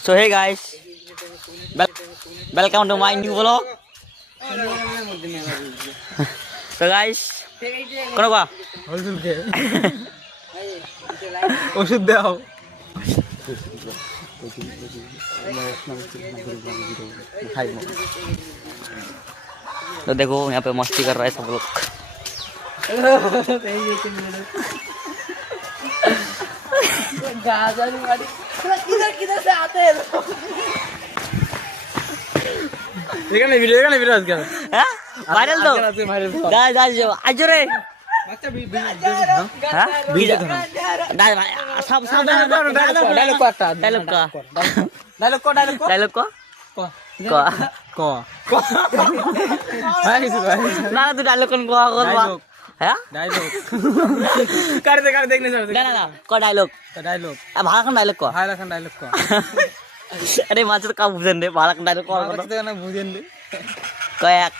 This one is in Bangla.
So hey guys, welcome to my new vlog. So guys, কোন বা হলদুলকে ওষুধ দাও। तो देखो यहाँ पे मस्ती कर रहा है सब लोग। किधर से आते हैं এখানে ভিডিও আজকে হ্যাঁ ভাইরাল তো ভাইরাল গাইস গাইস আজো রে আচ্ছা হ্যাঁ ভিডিও ধরো গাইস ভাই সব সব ডায়লগ করতে ডায়লগ কা ডায়লগ কো ডায়লগ কা ক ক ক ভাই কিছু ভাই না তুই ডায়লগ কোন ক করবা হ্যাঁ ডায়লগ कर देखने जाओ না না না ক ডায়লগ ডায়লগ ভালো কোন ডায়লগ ক ভাই লাখান ডায়লগ ক আরে মাছ তো কা বুঝেন রে ভালো কোন ডায়লগ ক না বুঝেন কয়েক